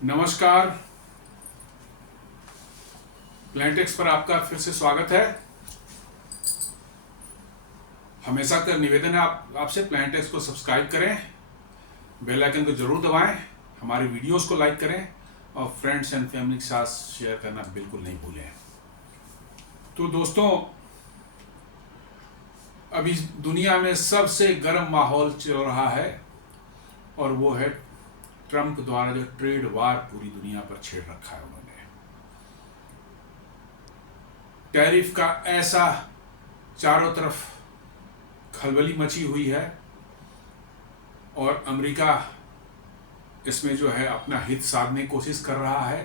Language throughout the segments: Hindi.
नमस्कार। प्लांटेक्स पर आपका फिर से स्वागत है। हमेशा का निवेदन है आपसे प्लांटेक्स को सब्सक्राइब करें, बेल आइकन को जरूर दबाएं, हमारे वीडियोस को लाइक करें और फ्रेंड्स एंड फैमिली के साथ शेयर करना बिल्कुल नहीं भूलें। तो दोस्तों, अभी दुनिया में सबसे गर्म माहौल चल रहा है और वो है ट्रंप द्वारा जो ट्रेड वार पूरी दुनिया पर छेड़ रखा है। उन्होंने टैरिफ का ऐसा चारों तरफ खलबली मची हुई है और अमेरिका इसमें जो है अपना हित साधने की कोशिश कर रहा है,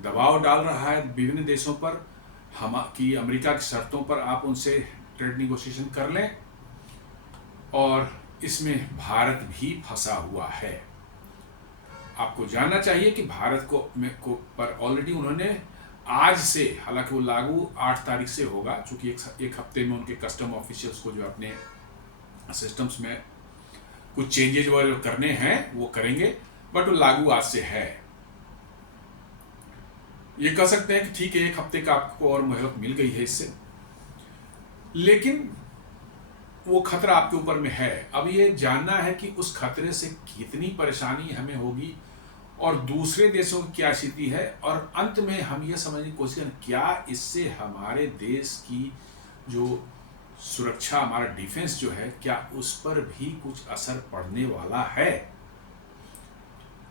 दबाव डाल रहा है विभिन्न देशों पर कि अमेरिका की शर्तों पर आप उनसे ट्रेड निगोशिएशन कर लें, और इसमें भारत भी फंसा हुआ है। आपको जानना चाहिए कि भारत को पर ऑलरेडी उन्होंने आज से, हालांकि वो लागू 8 तारीख से होगा, क्योंकि एक हफ्ते में उनके कस्टम ऑफिशियल्स को जो अपने सिस्टम्स में कुछ चेंजेज वगैरह करने हैं वो करेंगे, बट वो लागू आज से है। ये कह सकते हैं कि ठीक है, एक हफ्ते का आपको और मोहलत मिल गई है इससे, लेकिन वो खतरा आपके ऊपर में है। अब ये जानना है कि उस खतरे से कितनी परेशानी हमें होगी और दूसरे देशों की क्या स्थिति है, और अंत में हम ये समझने की कोशिश करें क्या इससे हमारे देश की जो सुरक्षा, हमारा डिफेंस जो है, क्या उस पर भी कुछ असर पड़ने वाला है।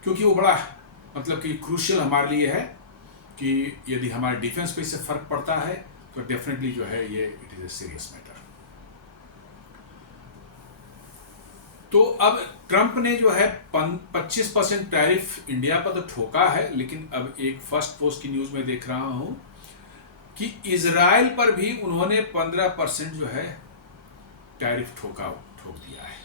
क्योंकि वो बड़ा मतलब कि क्रूशियल हमारे लिए है कि यदि हमारे डिफेंस पे इससे फर्क पड़ता है तो डेफिनेटली जो है ये it is a serious matter. तो अब ट्रंप ने जो है 25% टैरिफ इंडिया पर तो ठोका है, लेकिन अब एक फर्स्ट पोस्ट की न्यूज में देख रहा हूं कि इजराइल पर भी उन्होंने 15% जो है टैरिफ ठोक दिया है।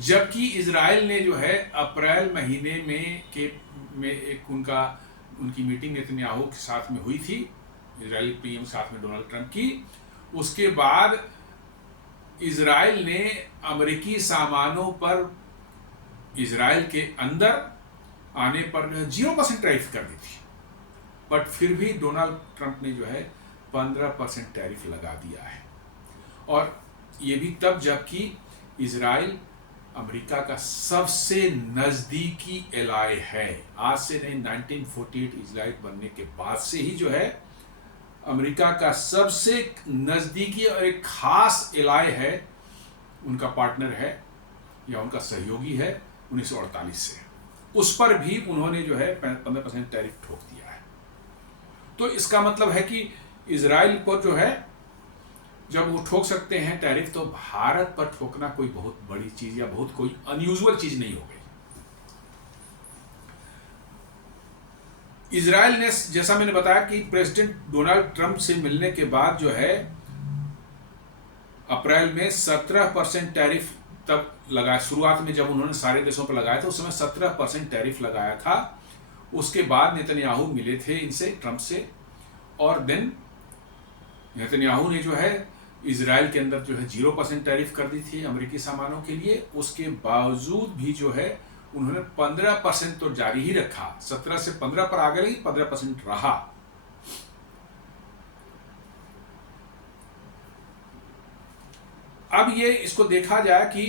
जबकि इजराइल ने जो है अप्रैल महीने में एक उनकी मीटिंग नेतन्याहू के साथ में हुई थी, इजरायली पीएम साथ में डोनाल्ड ट्रंप की। उसके बाद इजराइल ने अमेरिकी सामानों पर इजराइल के अंदर आने पर 0% टैरिफ कर दी थी, बट फिर भी डोनाल्ड ट्रंप ने जो है 15% टैरिफ लगा दिया है। और ये भी तब जबकि इजराइल अमेरिका का सबसे नजदीकी एलाय है। आज से नहीं, 1948 इजराइल बनने के बाद से ही जो है अमेरिका का सबसे नजदीकी और एक खास एलाय है, उनका पार्टनर है या उनका सहयोगी है 1948 से। उस पर भी उन्होंने जो है 15% टैरिफ ठोक दिया है। तो इसका मतलब है कि इजराइल पर जो है जब वो ठोक सकते हैं टैरिफ, तो भारत पर ठोकना कोई बहुत बड़ी चीज या बहुत कोई अनयूजुअल चीज नहीं हो गई। इजराइल ने, जैसा मैंने बताया कि प्रेसिडेंट डोनाल्ड ट्रंप से मिलने के बाद जो है अप्रैल में 17% टैरिफ तब लगाया। शुरुआत में जब उन्होंने सारे देशों पर लगाया था उस समय 17% टैरिफ लगाया था। उसके बाद नेतन्याहू मिले थे इनसे, ट्रंप से, और देन नेतन्याहू ने जो है इजराइल के अंदर जो है 0% टैरिफ कर दी थी अमेरिकी सामानों के लिए। उसके बावजूद भी जो है उन्होंने 15% तो जारी ही रखा, 17 से 15 पर आ गई, 15% रहा। अब ये इसको देखा जाए कि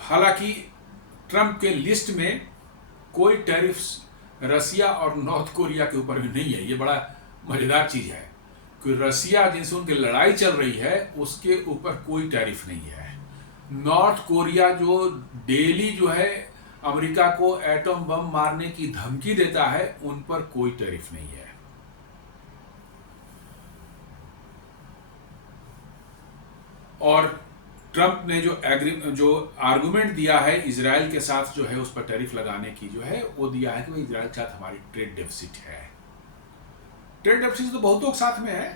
हालांकि ट्रंप के लिस्ट में कोई टैरिफ रसिया और नॉर्थ कोरिया के ऊपर भी नहीं है। ये बड़ा मजेदार चीज है कि रसिया जिनसे उनकी लड़ाई चल रही है उसके ऊपर कोई टैरिफ नहीं है। नॉर्थ कोरिया जो डेली जो है अमेरिका को एटम बम मारने की धमकी देता है, उन पर कोई टैरिफ नहीं है। और ट्रंप ने जो आर्गुमेंट दिया है इजराइल के साथ जो है उस पर टैरिफ लगाने की जो है, वो दिया है कि भाई इजराइल के साथ हमारी ट्रेड डेफिसिट है। ट्रेड डेफिसिट तो बहुतों के साथ में है।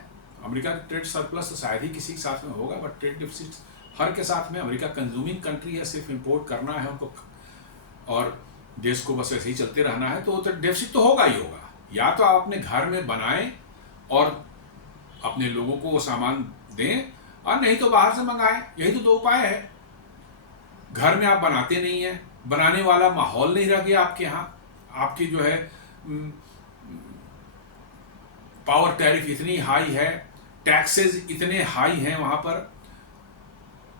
अमेरिका का ट्रेड सरप्लस तो शायद ही किसी के साथ में होगा, बट ट्रेड डेफिसिट हर के साथ में। अमेरिका कंज्यूमिंग कंट्री है, सिर्फ इंपोर्ट करना है उनको और देश को बस ऐसे ही चलते रहना है, तो डेफिसिट तो होगा ही होगा। या तो आप अपने घर में बनाएं और अपने लोगों को वो सामान दें, और नहीं तो बाहर से मंगाएं। यही तो दो उपाय है। घर में आप बनाते नहीं हैं, बनाने वाला माहौल नहीं रह गया आपके यहाँ, आपकी जो है पावर टैरिफ इतनी हाई है, टैक्सेस इतने हाई हैं वहाँ पर,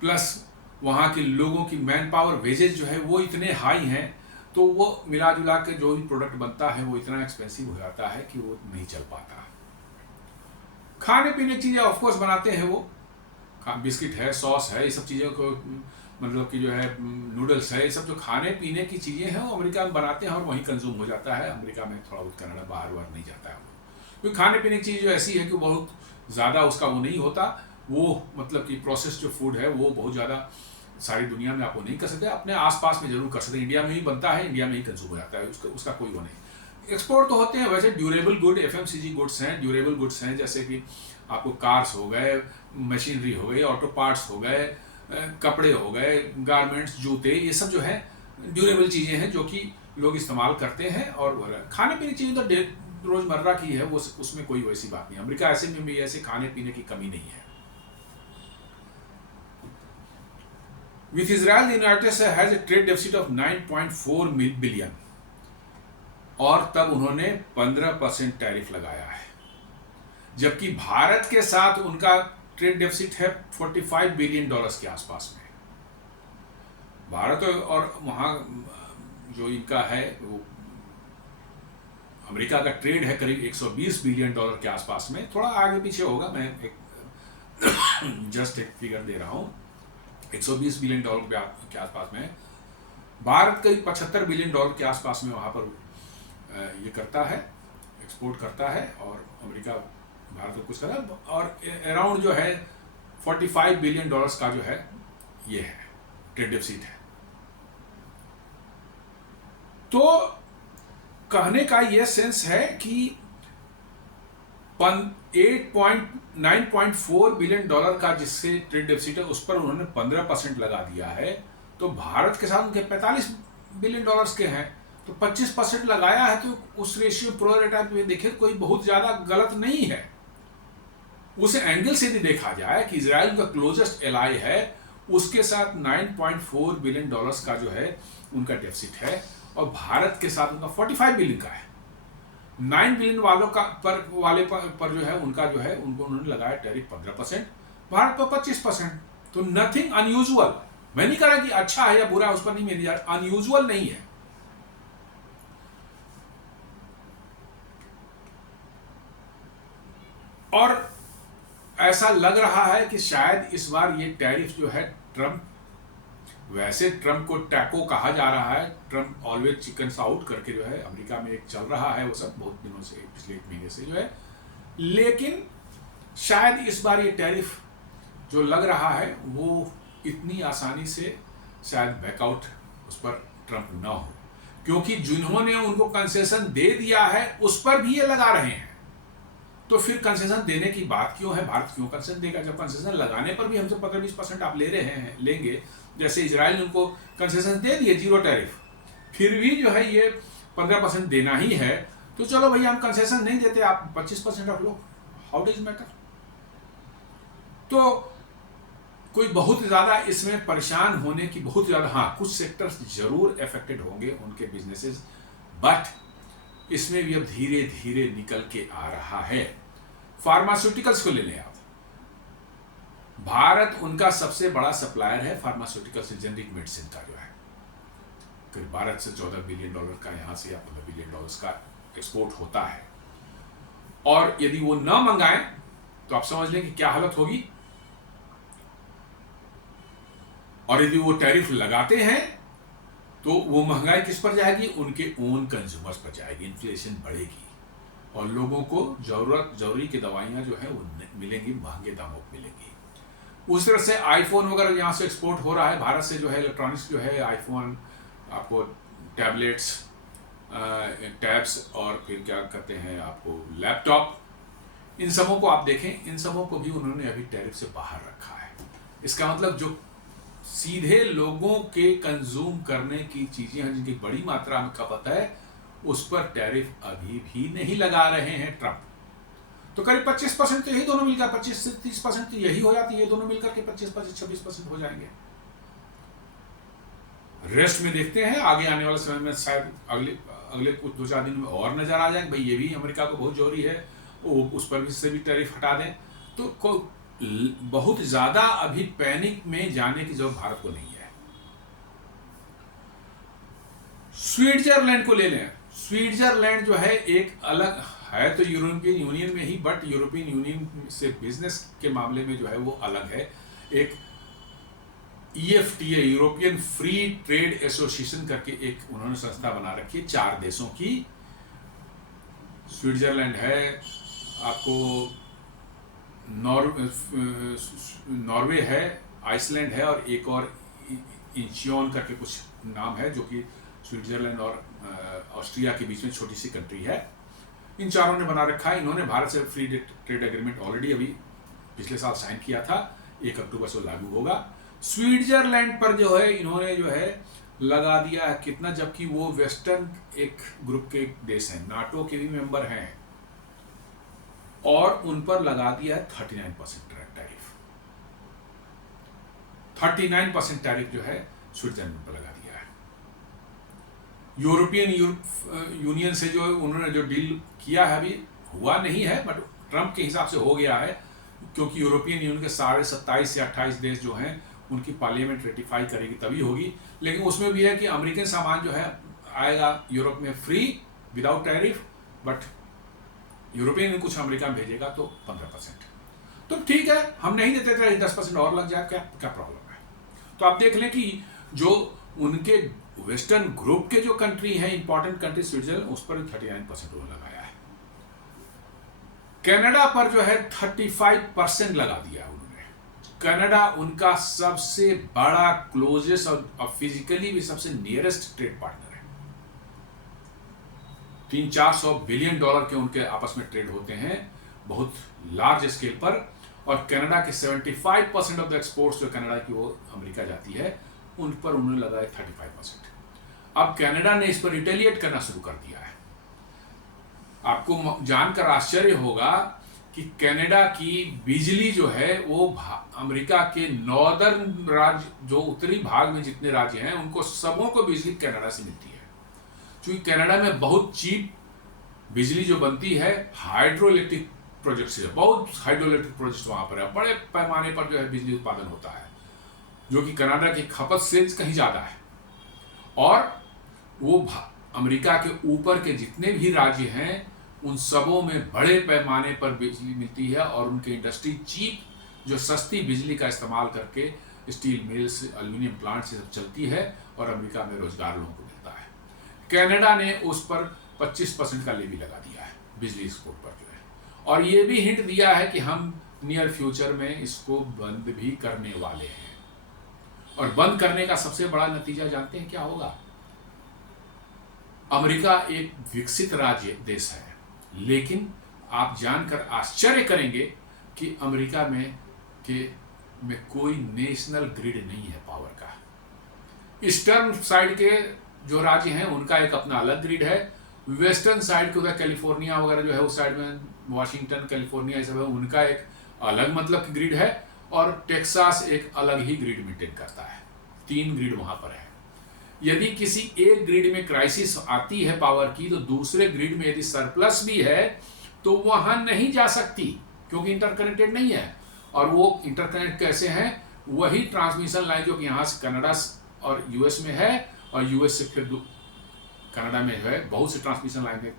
प्लस वहाँ के लोगों की मैन पावर वेजेस जो है वो इतने हाई हैं, तो वो मिला जुला के जो भी प्रोडक्ट बनता है वो इतना एक्सपेंसिव हो जाता है कि वो नहीं चल पाता। खाने पीने की चीज़ें ऑफकोर्स बनाते हैं वो, बिस्किट है, सॉस है, ये सब चीज़ों को मतलब कि जो है नूडल्स है, ये सब जो खाने पीने की चीज़ें हैं वो अमेरिका में बनाते हैं और वहीं कंज्यूम हो जाता है। अमेरिका में थोड़ा बहुत कनाडा बाहर बाहर नहीं जाता है क्योंकि खाने पीने की चीज़ जो ऐसी है कि बहुत ज़्यादा उसका वो नहीं होता, वो मतलब कि प्रोसेस जो फूड है वो बहुत ज़्यादा सारी दुनिया में आप वो नहीं कर सकते, अपने आसपास में जरूर कर सकते। इंडिया में ही बनता है, इंडिया में ही कंज्यूम हो जाता है, उसका कोई वो नहीं। एक्सपोर्ट तो होते हैं वैसे ड्यूरेबल गुड, FMCG गुड्स हैं, ड्यूरेबल गुड्स हैं, जैसे कि आपको कार्स हो गए, मशीनरी हो गई, ऑटो पार्ट्स हो गए, कपड़े हो गए, गारमेंट्स, जूते, ये सब जो है ड्यूरेबल चीज़ें हैं जो कि लोग इस्तेमाल करते हैं। और खाने पीने की चीज़ें तो रोज़मर्रा की है, वो उसमें कोई वैसी बात नहीं। अमेरिका ऐसे में भी ऐसे खाने पीने की कमी नहीं है। With Israel, the United States has a trade deficit of 9.4 billion और तब उन्होंने 15% टैरिफ लगाया है, जबकि भारत के साथ उनका ट्रेड डेफिसिट है $45 बिलियन के आसपास में। भारत और वहाँ जो इनका है वो अमेरिका का ट्रेड है करीब $120 बिलियन के आसपास में, थोड़ा आगे पीछे होगा, मैं एक जस्ट एक फिगर दे रहा हूँ। $120 बिलियन के आसपास में, भारत करीब $75 बिलियन के आसपास में वहाँ पर ये करता है, एक्सपोर्ट करता है, और अमेरिका भारत को कुछ कर रहा है, और अराउंड जो है $45 बिलियन का जो है ये है ट्रेड डेफिसिट है। तो कहने का ये सेंस है कि 9.4 बिलियन का जिससे ट्रेड डेफिसिट है उस पर उन्होंने 15% लगा दिया है, तो भारत के साथ उनके $45 बिलियन के हैं, तो 25% लगाया है, तो उस रेशियो प्रो रेटा में देखें कोई बहुत ज़्यादा गलत नहीं है। उस एंगल से भी देखा जाए कि इजराइल का क्लोजेस्ट एलाई है, उसके साथ 9.4 बिलियन का जो है उनका डेफिसिट है, और भारत के साथ उनका 45 बिलियन का है। 9 बिलियन वालों का पर जो है उनका जो है उनको उन्होंने लगाया टैरिफ 15%, भारत पर 25%। तो नथिंग अनयूजुअल, मैं नहीं कह रहा कि अच्छा है या बुरा है, उस पर नहीं मेरी जा रहा, अनयूजुअल नहीं है। और ऐसा लग रहा है कि शायद इस बार ये टैरिफ जो है ट्रंप, वैसे ट्रंप को टैको कहा जा रहा है, ट्रंप ऑलवेज चिकन आउट करके जो है अमेरिका में एक चल रहा है वो सब बहुत दिनों से, पिछले 1 महीने से जो है, लेकिन शायद इस बार ये टैरिफ जो लग रहा है वो इतनी आसानी से शायद बैकआउट उस पर ट्रंप ना हो, क्योंकि जिन्होंने उनको कंसेशन दे दिया है उस पर भी ये लगा रहे हैं, तो फिर कंसेशन देने की बात क्यों है? भारत क्यों कंसेशन देगा जब कंसेशन लगाने पर भी हमसे 15-20% आप ले रहे हैं, लेंगे। जैसे इजराइल ने उनको कंसेशन दे दिए 0 टैरिफ, फिर भी जो है ये 15% देना ही है, तो चलो भैया हम कंसेशन नहीं देते, आप 25% रख लो, हाउ डज मैटर। तो कोई बहुत ज़्यादा इसमें परेशान होने की बहुत ज़्यादा, हाँ कुछ सेक्टर्स जरूर अफेक्टेड होंगे उनके बिजनेसेस, बट इसमें भी अब धीरे धीरे निकल के आ रहा है। फार्मास्यूटिकल्स को ले लें आप, भारत उनका सबसे बड़ा सप्लायर है फार्मास्यूटिकल्स, जेनरिक मेडिसिन का जो है करीब 12 से 14 बिलियन का यहाँ से या 15 बिलियन का एक्सपोर्ट होता है, और यदि वो न मंगाएं तो आप समझ लें कि क्या हालत होगी। और यदि वो टैरिफ लगाते हैं तो वो महंगाई किस पर जाएगी? उनके ओन कंज्यूमर्स पर जाएगी, इन्फ्लेशन बढ़ेगी, और लोगों को जरूरी की दवाइयाँ जो है वो मिलेंगी, महंगे दामों पर मिलेंगी। उस तरह से आईफोन वगैरह यहाँ से एक्सपोर्ट हो रहा है, भारत से जो है इलेक्ट्रॉनिक्स जो है, आईफोन, आपको टैबलेट्स, टैब्स, और फिर क्या कहते हैं आपको लैपटॉप, इन सबों को आप देखें, इन सबों को भी उन्होंने अभी टैरिफ से बाहर रखा है। इसका मतलब जो सीधे लोगों के कंज्यूम करने की चीजें हैं, जिनकी बड़ी मात्रा में खपत है, उस पर टैरिफ अभी भी नहीं लगा रहे हैं ट्रंप। तो करीब 25% तो यही दोनों मिलकर, 25 से 30% तो यही हो जाती है, ये दोनों मिलकर के 25-26% हो जाएंगे। रेस्ट में देखते हैं, आगे आने वाले समय में शायद अगले अगले कुछ 2-4 दिन में और नजर आ जाए भाई ये भी अमेरिका को बहुत जरूरी है, वो उस पर भी से भी टैरिफ हटा दें। तो बहुत ज़्यादा अभी पैनिक में जाने की जरूरत भारत को नहीं है। स्विट्जरलैंड को ले लें। स्विट्जरलैंड जो है एक अलग है तो यूरोपियन यूनियन में ही, बट यूरोपियन यूनियन से बिजनेस के मामले में जो है वो अलग है। एक EFTA European free trade association करके एक उन्होंने संस्था बना रखी है 4 देशों की। स्विट्जरलैंड है, आपको नॉर्वे है, आइसलैंड है और एक और इंचियोन करके कुछ नाम है जो कि स्विट्जरलैंड और ऑस्ट्रिया के बीच में छोटी सी कंट्री है। इन चारों ने बना रखा है। इन्होंने भारत से फ्री ट्रेड एग्रीमेंट ऑलरेडी अभी पिछले साल साइन किया था, 1 अक्टूबर से लागू होगा। स्विट्जरलैंड पर जो है इन्होंने जो है लगा दिया है कितना, जबकि वो वेस्टर्न एक ग्रुप के देश हैं, नाटो के भी मेंबर हैं, और उन पर लगा दिया है 39% टैरिफ। 39% टैरिफ जो है स्विट्जरलैंड पर लगा दिया है। यूरोपियन यूनियन से जो उन्होंने जो डील किया है अभी हुआ नहीं है, बट ट्रंप के हिसाब से हो गया है, क्योंकि यूरोपियन यूनियन के 27 या 28 देश जो हैं उनकी पार्लियामेंट रेटिफाई करेगी तभी होगी। लेकिन उसमें भी है कि अमेरिकन सामान जो है आएगा यूरोप में free without tariff, but European union कुछ अमेरिका में भेजेगा तो 15%। तो ठीक है, हम नहीं देते थे, 10% और लग जाए, क्या प्रॉब्लम है। तो आप देख लें कि जो उनके वेस्टर्न ग्रुप के जो कंट्री हैं, इंपॉर्टेंट कंट्री स्विट्जरलैंड, उस पर 39% वो लगाया है। कनाडा पर जो है 35% लगा दिया उन्होंने। कनाडा उनका सबसे बड़ा क्लोजेस्ट और फिजिकली भी सबसे नियरेस्ट ट्रेड पार्टनर है। 300-400 बिलियन डॉलर के उनके आपस में ट्रेड होते हैं, बहुत लार्ज स्केल पर। और कनाडा के 75% ऑफ द एक्सपोर्ट्स जो कनाडा की वो अमेरिका जाती है, उन पर उन्होंने लगाया 35%। अब कनाडा ने इस पर रिटेलिएट करना शुरू कर दिया है। आपको जानकर आश्चर्य होगा कि कनाडा की बिजली जो है वो अमेरिका के नॉर्दर्न राज्य, जो उत्तरी भाग में जितने राज्य हैं, उनको सबों को बिजली कनाडा से मिलती है। क्योंकि कनाडा में बहुत चीप बिजली जो बनती है हाइड्रो इलेक्ट्रिक प्रोजेक्ट से, बहुत हाइड्रो इलेक्ट्रिक प्रोजेक्ट वहां पर है, बड़े पैमाने पर जो है बिजली उत्पादन होता है, जो कि कनाडा की खपत से कहीं ज्यादा है। और वो अमेरिका के ऊपर के जितने भी राज्य हैं उन सबों में बड़े पैमाने पर बिजली मिलती है, और उनकी इंडस्ट्री चीप जो सस्ती बिजली का इस्तेमाल करके स्टील मिल्स, एल्यूमिनियम प्लांट से सब चलती है, और अमेरिका में रोजगार लोगों को मिलता है। कनाडा ने उस पर 25% का लेवी लगा दिया है बिजली एक्सपोर्ट पर जो है, और ये भी हिंट दिया है कि हम नियर फ्यूचर में इसको बंद भी करने वाले हैं। और बंद करने का सबसे बड़ा नतीजा जानते हैं क्या होगा? अमेरिका एक विकसित राज्य देश है, लेकिन आप जानकर आश्चर्य करेंगे कि अमेरिका में कोई नेशनल ग्रिड नहीं है पावर का। ईस्टर्न साइड के जो राज्य हैं उनका एक अपना अलग ग्रिड है, वेस्टर्न साइड के उधर कैलिफोर्निया वगैरह जो है उस साइड में वाशिंगटन, कैलिफोर्निया ये सब है, उनका एक अलग मतलब ग्रिड है, और टेक्सास एक अलग ही ग्रिड मेंटेन करता है। 3 ग्रिड वहां पर है। यदि किसी एक ग्रिड में क्राइसिस आती है पावर की, तो दूसरे ग्रिड में यदि सरप्लस भी है तो वहां नहीं जा सकती, क्योंकि इंटरकनेक्टेड नहीं है। और वो इंटरकनेक्ट कैसे हैं? वही ट्रांसमिशन लाइन जो कि यहाँ से कनाडा और यूएस में है, और यूएस से फिर कनाडा में है बहुत से ट्रांसमिशन लाइन है,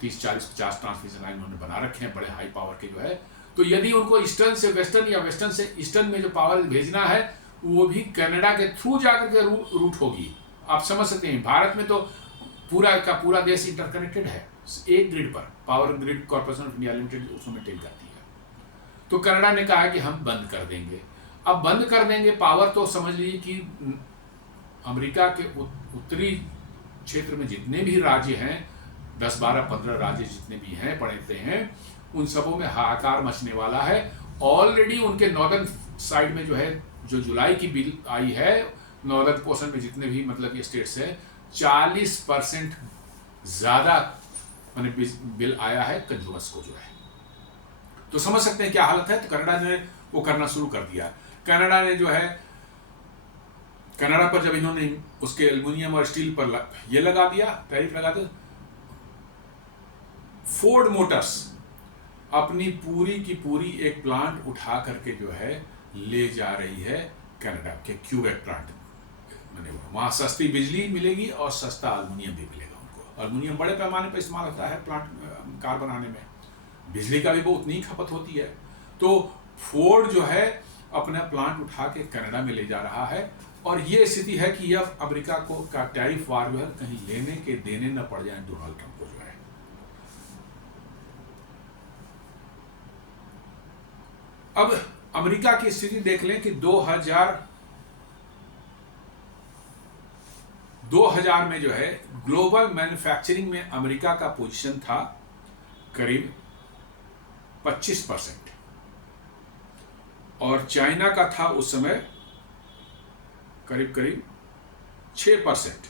30, 40, 50 ट्रांसमिशन लाइन उन्होंने बना रखे हैं बड़े हाई पावर के जो है। तो यदि उनको ईस्टर्न से वेस्टर्न या वेस्टर्न से ईस्टर्न में जो पावर भेजना है, वो भी कनाडा के थ्रू जाकर के रूट होगी। आप समझ सकते हैं, भारत में तो पूरा का पूरा देश इंटरकनेक्टेड है, एक ग्रिड पर power grid corporation of India limited उसको मेंटेन करती है। तो कनाडा ने कहा कि हम बंद कर देंगे। अब बंद कर देंगे पावर, तो समझ लीजिए कि अमेरिका के उत्तरी क्षेत्र में जितने भी राज्य हैं, 10, 12, 15 राज्य जितने भी हैं पड़ते हैं, उन सबों में हाहाकार मचने वाला है। ऑलरेडी उनके नॉर्दर्न साइड में जो है, जो जुलाई की बिल आई है, नॉर्दर्न पोर्शन में जितने भी मतलब ये स्टेट्स है, 40% ज्यादा मैंने बिल आया है कंज्यूमर्स को जो है। तो समझ सकते हैं क्या हालत है। तो कनाडा ने वो करना शुरू कर दिया। कनाडा ने जो है कनाडा पर जब इन्होंने उसके एल्युमिनियम और स्टील पर ये लगा दिया, टैरिफ लगा दिया, फोर्ड मोटर्स अपनी पूरी की पूरी एक प्लांट उठा करके जो है ले जा रही है कनाडा के क्यूबेक प्लांट, मैंने वहाँ सस्ती बिजली मिलेगी और सस्ता एल्युमिनियम भी मिलेगा उनको। एल्युमिनियम बड़े पैमाने पर इस्तेमाल होता है प्लांट कार बनाने में, बिजली का भी वो उतनी ही खपत होती है। तो फोर्ड जो है अपना प्लांट उठा के कनाडा में ले जा रहा है, और ये स्थिति है कि अब अमेरिका को का टैरिफ वार जो है कहीं लेने के देने न पड़ जाए डोनाल्ड ट्रंप को जो है। अब अमेरिका की स्थिति देख लें कि 2000 में जो है ग्लोबल मैन्युफैक्चरिंग में अमेरिका का पोजीशन था करीब 25%, और चाइना का था उस समय करीब 6%,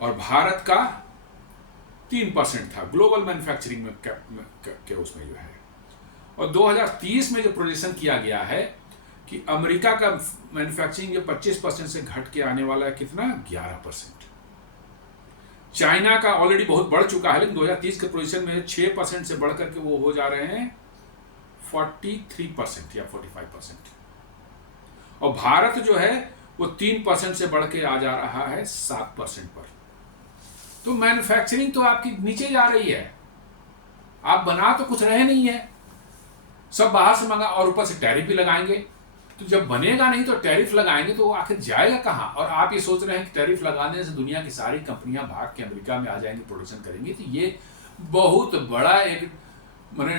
और भारत का 3% था ग्लोबल मैन्युफैक्चरिंग में के उसमें जो है। और 2030 में जो प्रोजेक्शन किया गया है कि अमेरिका का मैन्युफैक्चरिंग ये 25% से घट के आने वाला है कितना, 11%। चाइना का ऑलरेडी बहुत बढ़ चुका है, लेकिन 2030 के पोजीशन में 6% से बढ़ करके वो हो जा रहे हैं 43% या 45%, और भारत जो है वो 3% से बढ़ के आ जा रहा है 7% पर। तो मैन्युफैक्चरिंग तो आपकी नीचे जा रही है, आप बना तो कुछ रहे नहीं है, सब बाहर से मंगा, और ऊपर से टैरिफ भी लगाएंगे। तो जब बनेगा नहीं तो टैरिफ लगाएंगे तो आखिर जाएगा कहाँ? और आप ये सोच रहे हैं कि टैरिफ लगाने से दुनिया की सारी कंपनियां भाग के अमेरिका में आ जाएंगी, प्रोडक्शन करेंगी, तो ये बहुत बड़ा एक मैंने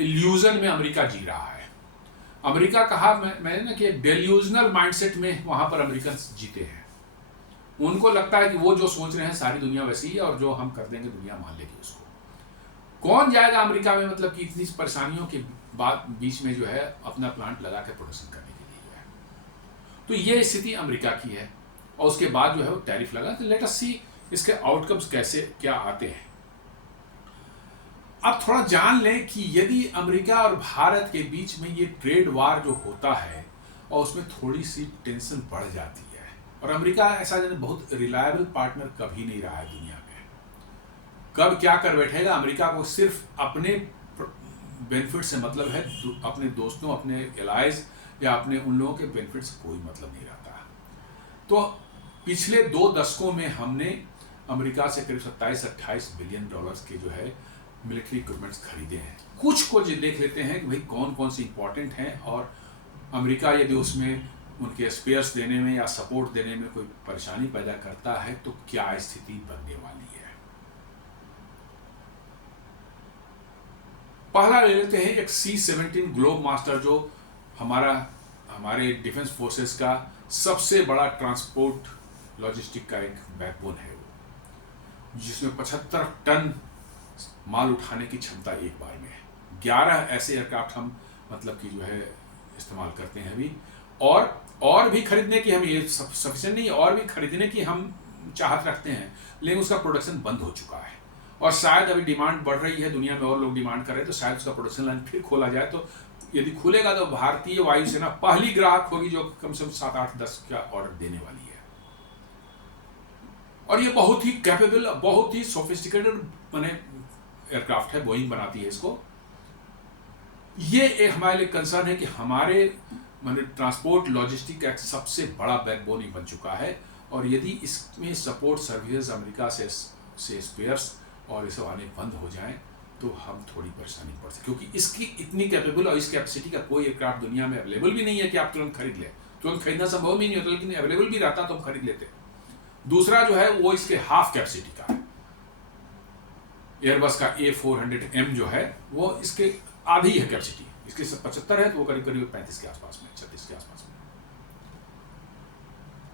इल्यूजन में अमेरिका जी रहा है। अमेरिका कहा मैंने ना कि डेल्यूजनल माइंडसेट में वहां पर अमेरिकन जीते हैं। उनको लगता है कि वो जो सोच रहे हैं सारी दुनिया वैसी ही है, और जो हम कर देंगे दुनिया मान लेगी उसको। कौन जाएगा अमेरिका में, मतलब कि इतनी परेशानियों के बाद बीच में जो है अपना प्लांट लगा के प्रोडक्शन करने के लिए है। तो ये स्थिति अमेरिका की है, और उसके बाद जो है वो टैरिफ लगा। तो लेट अस सी इसके आउटकम्स कैसे क्या आते हैं। अब थोड़ा जान लें कि यदि अमेरिका और भारत के बीच में ये ट्रेड वार जो होता है और उसमें थोड़ी सी टेंशन बढ़ जाती है, और अमेरिका ऐसा बहुत रिलायबल पार्टनर कभी नहीं रहा है दुनिया में, कब क्या कर बैठेगा। अमेरिका को सिर्फ अपने बेनिफिट से मतलब है, अपने दोस्तों, अपने एलाइज या अपने उन लोगों के बेनिफिट से कोई मतलब नहीं रहता। तो पिछले 2 दशकों में हमने अमेरिका से करीब 27-28 बिलियन डॉलर्स के जो है मिलिट्री इक्विपमेंट्स खरीदे हैं। कुछ को देख लेते हैं कि भाई कौन कौन से इंपॉर्टेंट हैं, और अमेरिका यदि उसमें उनके स्पेयर्स देने में या सपोर्ट देने में कोई परेशानी पैदा करता है तो क्या स्थिति बनने वाली है। पहला ले लेते हैं एक C-17 ग्लोब मास्टर, जो हमारे डिफेंस फोर्सेस का सबसे बड़ा ट्रांसपोर्ट लॉजिस्टिक का एक बैकबोन है, वो जिसमें 75 टन माल उठाने की क्षमता एक बार में है। 11 ऐसे एयरक्राफ्ट हम मतलब कि जो है इस्तेमाल करते हैं अभी, और भी खरीदने की हम, ये सफिशिएंट नहीं, और भी खरीदने की हम चाहत रखते हैं, लेकिन उसका प्रोडक्शन बंद हो चुका है, और शायद अभी डिमांड बढ़ रही है दुनिया में, और लोग डिमांड कर रहे हैं, तो शायद उसका प्रोडक्शन लाइन फिर खोला जाए। तो यदि खुलेगा तो भारतीय वायुसेना पहली ग्राहक होगी जो कम से कम 7-8-10 का ऑर्डर देने वाली है। और ये बहुत ही कैपेबल, बहुत ही सोफिस्टिकेटेड माने एयरक्राफ्ट है, बोइंग बनाती है इसको। ये एक हमारे लिए कंसर्न है कि हमारे माने ट्रांसपोर्ट लॉजिस्टिक का सबसे बड़ा बैकबोन ही बन चुका है, और यदि इसमें सपोर्ट सर्विसेज अमेरिका से स्पेयर्स और इसे आने बंद हो जाएं तो हम थोड़ी परेशानी पड़ सकती, क्योंकि इसकी इतनी कैपेबल और इस कैपेसिटी का कोई एयरक्राफ्ट दुनिया में अवेलेबल भी नहीं है कि आप तुरंत खरीद लें। तुरंत खरीदना संभव भी नहीं होता, लेकिन अवेलेबल भी रहता तो हम खरीद लेते। दूसरा जो है वो इसके हाफ कैपेसिटी का है। एयरबस का A400M जो है वो इसके आधी है कैपेसिटी, इसके 75 है तो वो करीब 35 के आसपास में, 36 के आसपास में।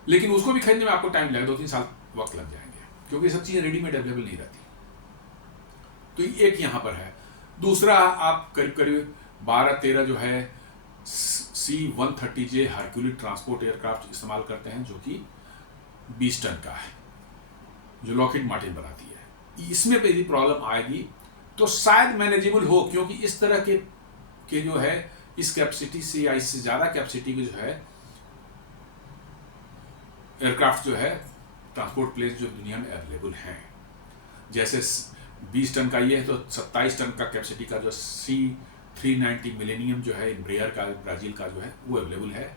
लेकिन उसको भी खरीदने में आपको टाइम लगेगा, 2-3 साल वक्त लग जाएंगे, क्योंकि ये सब चीजें रेडीमेड अवेलेबल नहीं रहती। तो एक यहाँ पर है। दूसरा आप करीब 12-13 जो है C-130J हरक्यूलिस ट्रांसपोर्ट एयरक्राफ्ट इस्तेमाल करते हैं, जो कि 20 टन का है, जो लॉकहीड मार्टिन बनाती है। इसमें यदि प्रॉब्लम आएगी तो शायद मैनेजेबल हो, क्योंकि इस तरह के जो है इस कैपेसिटी से या इससे ज़्यादा कैपेसिटी के जो है एयरक्राफ्ट जो है, ट्रांसपोर्ट प्लेन जो दुनिया में अवेलेबल हैं। जैसे 20 टन का ये है तो 27 टन का कैपेसिटी का जो C-390 मिलेनियम जो है इम्ब्रेयर का, ब्राजील का जो है वो अवेलेबल है।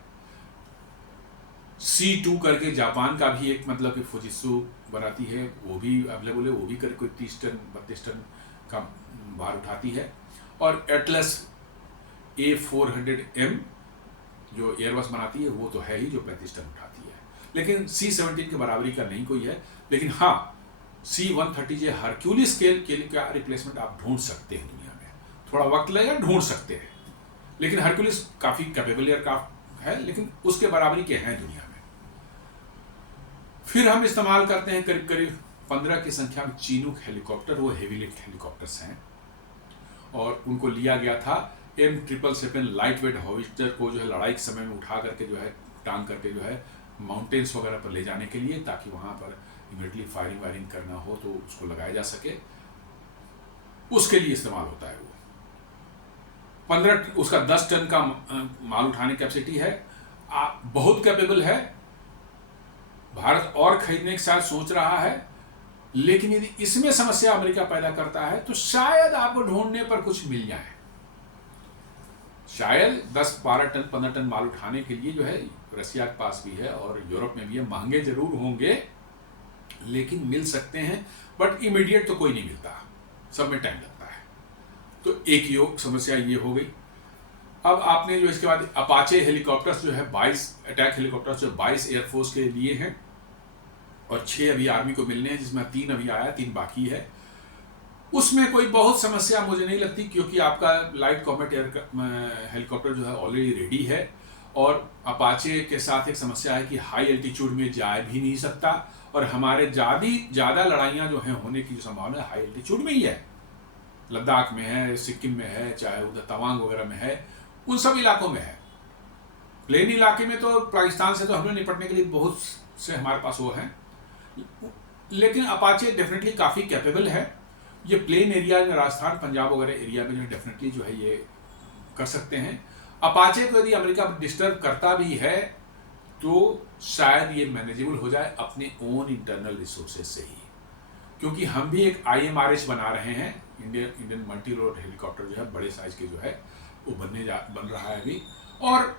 C-2 करके जापान का भी एक मतलब कि फुजित्सु बनाती है, वो भी अवेलेबल है, वो भी करके 30 टन 32 टन का भार उठाती है। और एटलस A400M जो एयरबस बनाती है वो तो है ही, जो 35 टन उठाती है, लेकिन C-17 के बराबरी का नहीं कोई है। लेकिन हाँ, C-130J हरक्यूलिस स्केल के लिए क्या रिप्लेसमेंट आप ढूंढ सकते हैं दुनिया में, थोड़ा वक्त लगेगा, ढूंढ सकते हैं, लेकिन हरक्यूलिस काफ़ी कैपेबल एयरक्राफ्ट है, लेकिन उसके बराबरी के हैं दुनिया में। फिर हम इस्तेमाल करते हैं करीब करीब 15 की संख्या में चीनूक हेलीकॉप्टर, वो हेवी लिफ्ट हेलीकॉप्टर्स हैं, और उनको लिया गया था M777 लाइट वेट हॉविस्टर को जो है लड़ाई के समय में उठा करके जो है टांग करके जो है माउंटेन्स वगैरह पर ले जाने के लिए, ताकि वहाँ पर इमीडिएटली फायरिंग वायरिंग करना हो तो उसको लगाया जा सके, उसके लिए इस्तेमाल होता है वो। 15 उसका 10 टन का माल उठाने कैपेसिटी है, बहुत कैपेबल है। भारत और खरीदने के साथ सोच रहा है, लेकिन यदि इसमें समस्या अमेरिका पैदा करता है तो शायद आपको ढूंढने पर कुछ मिल जाए, शायद 10-12 टन 15 टन माल उठाने के लिए जो है रसिया के पास भी है और यूरोप में भी है, महंगे जरूर होंगे लेकिन मिल सकते हैं, बट इमीडिएट तो कोई नहीं मिलता, सब में टाइम लगता है। तो एक योग समस्या ये हो गई। अब आपने जो इसके बाद अपाचे हेलीकॉप्टर्स जो है 22 अटैक हेलीकॉप्टर्स जो 22 एयरफोर्स के लिए हैं और 6 अभी आर्मी को मिलने हैं, जिसमें 3 अभी आया, 3 बाकी है। उसमें कोई बहुत समस्या मुझे नहीं लगती, क्योंकि आपका लाइट कॉम्बैट हेलीकॉप्टर जो है ऑलरेडी रेडी है, और अपाचे के साथ एक समस्या है कि हाई एल्टीट्यूड में जा भी नहीं सकता, और हमारे ज़्यादा लड़ाइयाँ जो हैं होने की जो संभावना है हाई एल्टीट्यूड में ही है, लद्दाख में है, सिक्किम में है, चाहे उधर तवांग वगैरह में है, उन सब इलाकों में है। प्लेन इलाके में तो पाकिस्तान से तो हमें निपटने के लिए बहुत से हमारे पास वो हैं, लेकिन अपाचे डेफिनेटली काफ़ी कैपेबल है। ये प्लेन एरिया में राजस्थान पंजाब वगैरह एरिया में जो डेफिनेटली जो है ये कर सकते हैं। अपाचे को यदि अमेरिका डिस्टर्ब करता भी है तो शायद ये मैनेजेबल हो जाए अपने ओन इंटरनल रिसोर्सेज से ही, क्योंकि हम भी एक IMRH बना रहे हैं, इंडियन मल्टी रोल हेलीकॉप्टर जो है बड़े साइज के जो है वो बन रहा है अभी, और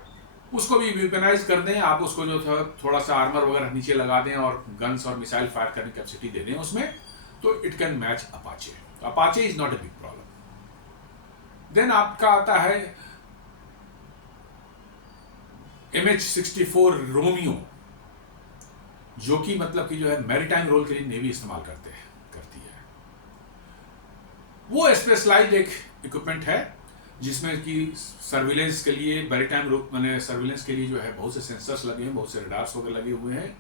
उसको भी वेपनाइज कर दें आप, उसको जो थोड़ा सा आर्मर वगैरह नीचे लगा दें और गन्स और मिसाइल फायर करने की कैपेसिटी दे दें उसमें, तो it can match Apache. Apache is not a big problem. Then आपका आता है MH-64 रोमियो, जो कि मतलब कि जो है मैरीटाइम रोल के लिए नेवी इस्तेमाल करती है। वो स्पेशलाइज्ड एक इक्विपमेंट है जिसमें कि सर्विलेंस के लिए, मैरीटाइम मैंने सर्विलेंस के लिए जो है बहुत से सेंसर्स लगे हैं, बहुत से रडार्स वगैरह लगे हुए हैं।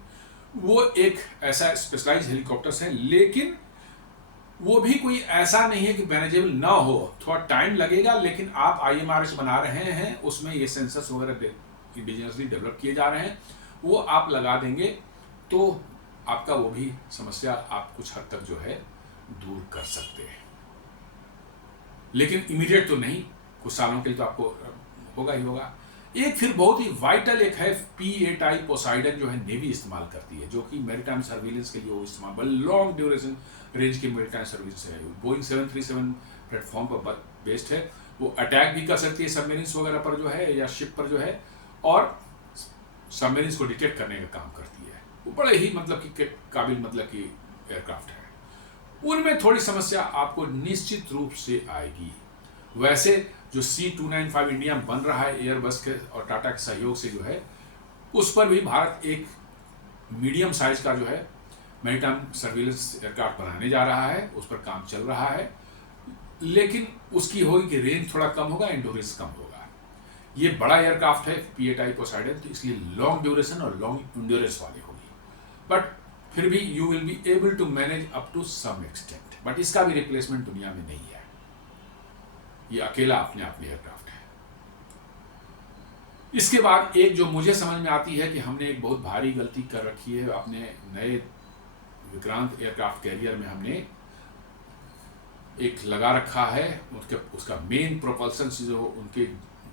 वो एक ऐसा स्पेशलाइज्ड हेलीकॉप्टर्स है, लेकिन वो भी कोई ऐसा नहीं है कि मैनेजेबल ना हो, थोड़ा टाइम लगेगा, लेकिन आप IMRH बना रहे हैं, उसमें ये सेंसर्स वगैरह इंडिजिनियसली डेवलप किए जा रहे हैं, वो आप लगा देंगे तो आपका वो भी समस्या आप कुछ हद तक जो है दूर कर सकते हैं, लेकिन इमीडिएट तो नहीं, कुछ सालों के लिए तो आपको होगा ही होगा। एक फिर बहुत ही वाइटल एक है P-8I पोसाइडन, जो है नेवी इस्तेमाल करती है, जो कि मैरीटाइम सर्विलेंस के लिए वो इस्तेमाल, लॉन्ग ड्यूरेशन रेंज की मैरीटाइम सर्विलेंस है। बोइंग 737 प्लेटफॉर्म पर बेस्ड है, वो अटैक भी कर सकती है सबमरीन्स वगैरह पर जो है, या शिप पर जो है, और सबमरीन्स को डिटेक्ट करने का काम करती है। वो बड़े ही मतलब कि काबिल मतलब कि एयरक्राफ्ट है। उनमें थोड़ी समस्या आपको निश्चित रूप से आएगी। वैसे जो C-295 इंडिया में बन रहा है एयरबस के और टाटा के सहयोग से जो है, उस पर भी भारत एक मीडियम साइज का जो है मैरीटाइम सर्विलेंस एयरक्राफ्ट बनाने जा रहा है, उस पर काम चल रहा है, लेकिन उसकी होगी कि रेंज थोड़ा कम होगा, एंडोरेंस कम होगा। ये बड़ा एयरक्राफ्ट है P-8I पोसाइडन, तो इसलिए लॉन्ग ड्यूरेशन और लॉन्ग एंडोरेंस वाली होगी, बट फिर भी you will be able to manage up to some extent, but इसका भी रिप्लेसमेंट दुनिया में नहीं है, ये अकेला अपने आप में एयरक्राफ्ट है। इसके बाद एक जो मुझे समझ में आती है कि हमने एक बहुत भारी गलती कर रखी है, अपने नए विक्रांत एयरक्राफ्ट कैरियर में हमने एक लगा रखा है उसका मेन प्रोपल्सन जो उनके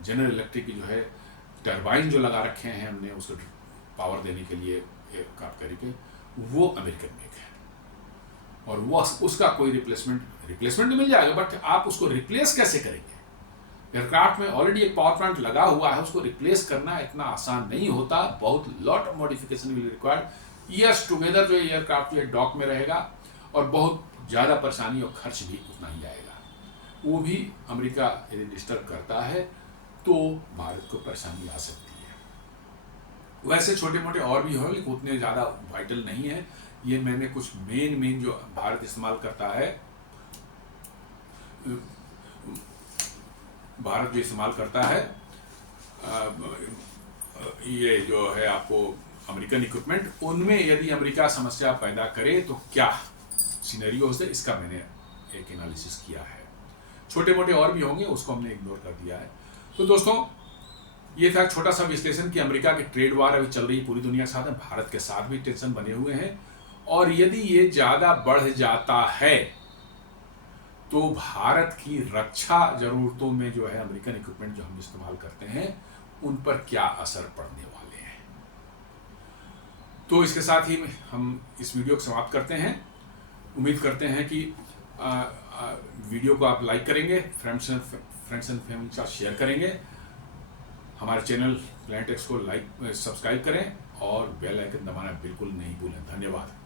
जनरल इलेक्ट्रिक की जो है टरबाइन जो लगा रखे हैं हमने उसको पावर देने के लिए एयरक्राफ्ट कैरियर के, वो अमेरिकन मेक है, और वो उसका कोई रिप्लेसमेंट तो मिल जाएगा, बट आप उसको रिप्लेस कैसे करेंगे? एयरक्राफ्ट में ऑलरेडी एक पावर प्लांट लगा हुआ है, उसको रिप्लेस करना इतना आसान नहीं होता, बहुत lot of modification will required years together. जो एयरक्राफ्ट जो डॉक में रहेगा और बहुत ज़्यादा परेशानी और खर्च भी उतना ही आएगा, वो भी अमेरिका यदि डिस्टर्ब करता है तो भारत को परेशानी आ सकती है। वैसे छोटे मोटे और भी हो, लेकिन उतने ज़्यादा वाइटल नहीं है। ये मैंने कुछ मेन जो भारत इस्तेमाल करता है, भारत जो इस्तेमाल करता है ये जो है आपको अमेरिकन इक्विपमेंट, उनमें यदि अमेरिका समस्या पैदा करे तो क्या सिनेरियो है, इसका मैंने एक एनालिसिस किया है। छोटे मोटे और भी होंगे, उसको हमने इग्नोर कर दिया है। तो दोस्तों, ये था छोटा सा विश्लेषण कि अमेरिका की ट्रेड वार अभी चल रही है पूरी दुनिया के साथ, भारत के साथ भी टेंशन बने हुए हैं, और यदि ये ज़्यादा बढ़ जाता है तो भारत की रक्षा ज़रूरतों में जो है अमेरिकन इक्विपमेंट जो हम इस्तेमाल करते हैं, उन पर क्या असर पड़ने वाले हैं। तो इसके साथ ही हम इस वीडियो को समाप्त करते हैं। उम्मीद करते हैं कि वीडियो को आप लाइक करेंगे, फ्रेंड्स एंड फैमिली के साथ शेयर करेंगे, हमारे चैनल प्लैनेट एक्स को सब्सक्राइब करें और बेल आइकन दबाना बिल्कुल नहीं भूलें। धन्यवाद।